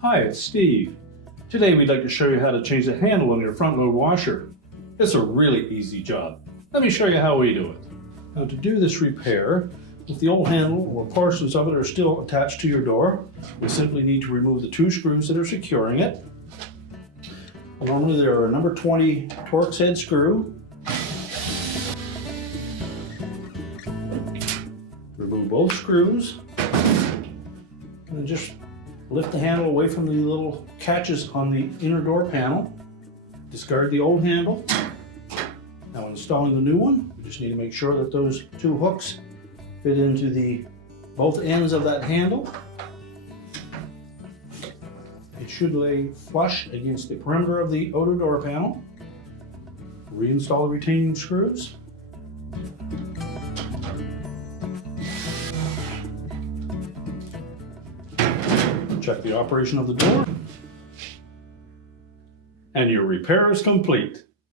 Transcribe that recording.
Hi, it's Steve. Today we'd like to show you how to change the handle on your front load washer. It's a really easy job. Let me show you how we do it. Now to do this repair, if the old handle or portions of it are still attached to your door, we simply need to remove the 2 screws that are securing it. Normally there are a number 20 Torx head screw. Remove both screws and just lift the handle away from the little catches on the inner door panel. Discard the old handle. Now installing the new one, we just need to make sure that those 2 hooks fit into both ends of that handle. It should lay flush against the perimeter of the outer door panel. Reinstall the retaining screws. Check the operation of the door. And your repair is complete.